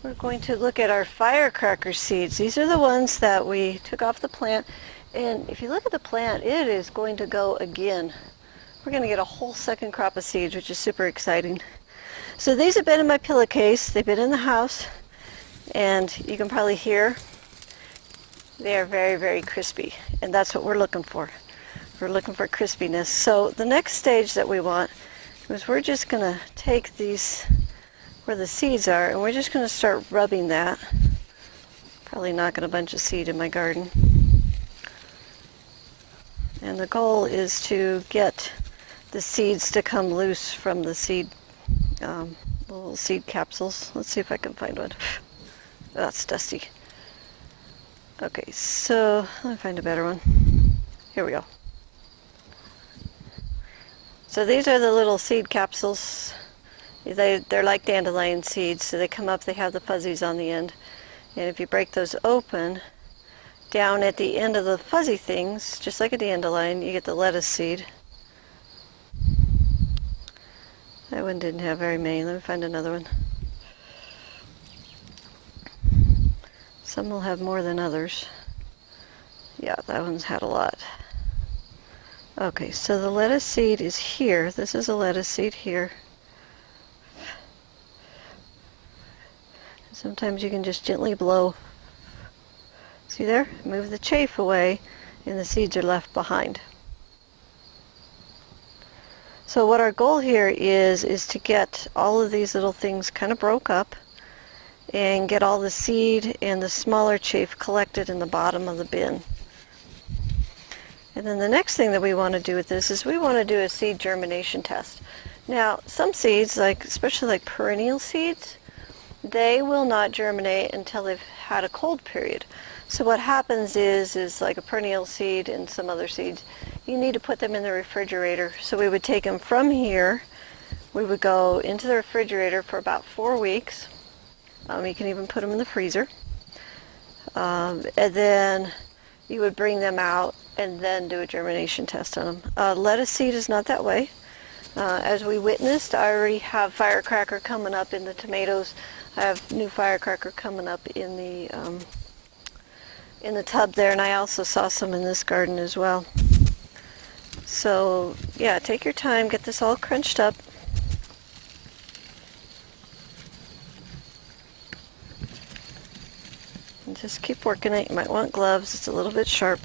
We're going to look at our firecracker seeds. These are the ones that we took off the plant. And if you look at the plant, it is going to go again. We're going to get a whole second crop of seeds, which is super exciting. So these have been in my pillowcase. They've been in the house. And you can probably hear they are very, very crispy. And that's what we're looking for. We're looking for crispiness. So the next stage that we want is we're just going to take these where the seeds are, and we're just going to start rubbing that. Probably knocking a bunch of seed in my garden. And the goal is to get the seeds to come loose from the seed, little seed capsules. Let's see if I can find one. Oh, that's dusty. Okay, so let me find a better one. Here we go. So these are the little seed capsules. They're like dandelion seeds, so they come up, they have the fuzzies on the end. And if you break those open, down at the end of the fuzzy things, just like a dandelion, you get the lettuce seed. That one didn't have very many. Let me find another one. Some will have more than others. Yeah, that one's had a lot. Okay, so the lettuce seed is here. This is a lettuce seed here. Sometimes you can just gently blow. See there? Move the chaff away and the seeds are left behind. So what our goal here is to get all of these little things kind of broke up and get all the seed and the smaller chaff collected in the bottom of the bin. And then the next thing that we want to do with this is we want to do a seed germination test. Now, some seeds, especially like perennial seeds, they will not germinate until they've had a cold period. So what happens is like a perennial seed and some other seeds, you need to put them in the refrigerator. So we would take them from here, we would go into the refrigerator for about 4 weeks. You can even put them in the freezer. And then you would bring them out and then do a germination test on them. Lettuce seed is not that way. As we witnessed, I already have firecracker coming up in the tomatoes. I have new firecracker coming up in the tub there, and I also saw some in this garden as well. So yeah, take your time, get this all crunched up. And just keep working it. You might want gloves, it's a little bit sharp.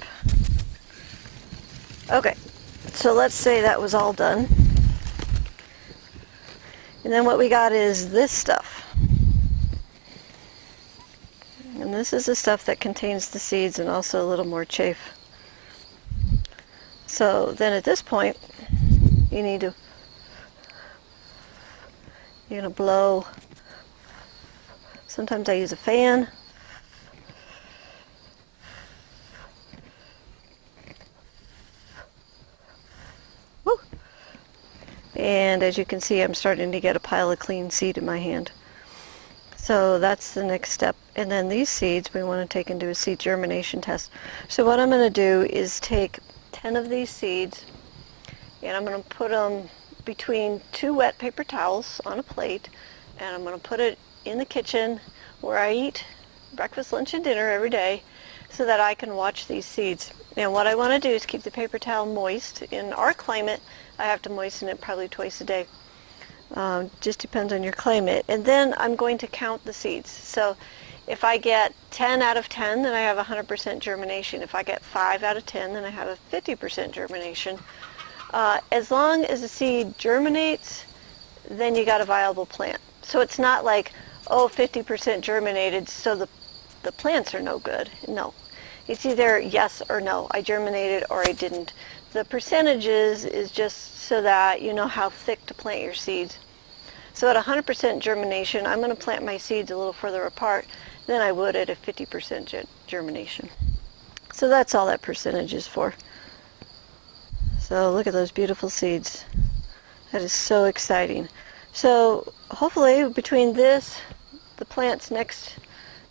Okay, so let's say that was all done. And then what we got is this stuff. And this is the stuff that contains the seeds and also a little more chaff. So then at this point, you're gonna blow. Sometimes I use a fan. Woo. And as you can see, I'm starting to get a pile of clean seed in my hand. So that's the next step. And then these seeds we want to take and do a seed germination test. So what I'm going to do is take 10 of these seeds and I'm going to put them between 2 wet paper towels on a plate, and I'm going to put it in the kitchen where I eat breakfast, lunch, and dinner every day so that I can watch these seeds. And what I want to do is keep the paper towel moist. In our climate, I have to moisten it probably twice a day. Just depends on your climate. And then I'm going to count the seeds. So if I get 10 out of 10, then I have 100% germination. If I get 5 out of 10, then I have a 50% germination. As long as the seed germinates, then you got a viable plant. So it's not like, oh, 50% germinated, so the plants are no good. No. It's either yes or no. I germinated or I didn't. The percentages is just so that you know how thick to plant your seeds. So at 100% germination, I'm going to plant my seeds a little further apart than I would at a 50% germination. So that's all that percentage is for. So look at those beautiful seeds. That is so exciting. So hopefully between this, the plant's next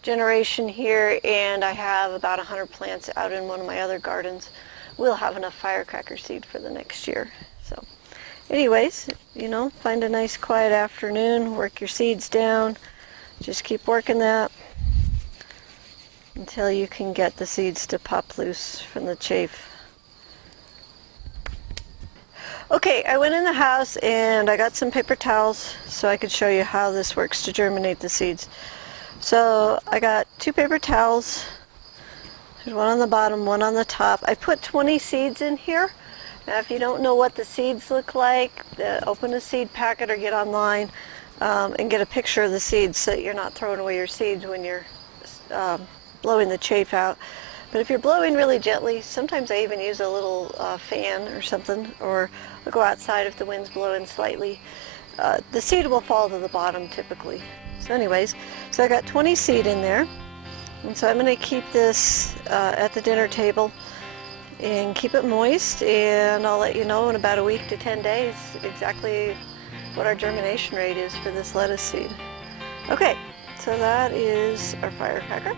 generation here, and I have about 100 plants out in one of my other gardens, we'll have enough firecracker seed for the next year. So anyways, find a nice quiet afternoon, work your seeds down, Just keep working that until you can get the seeds to pop loose from the chaff. Okay, I went in the house and I got some paper towels so I could show you how this works to germinate the seeds. So I got 2 paper towels. There's one on the bottom, one on the top. I put 20 seeds in here. Now if you don't know what the seeds look like, open a seed packet or get online and get a picture of the seeds so that you're not throwing away your seeds when you're blowing the chaff out. But if you're blowing really gently, sometimes I even use a little fan or something, or I'll go outside if the wind's blowing slightly. The seed will fall to the bottom typically. So anyways, so I got 20 seed in there. And so I'm going to keep this at the dinner table and keep it moist, and I'll let you know in about a week to 10 days exactly what our germination rate is for this lettuce seed. Okay, so that is our firecracker.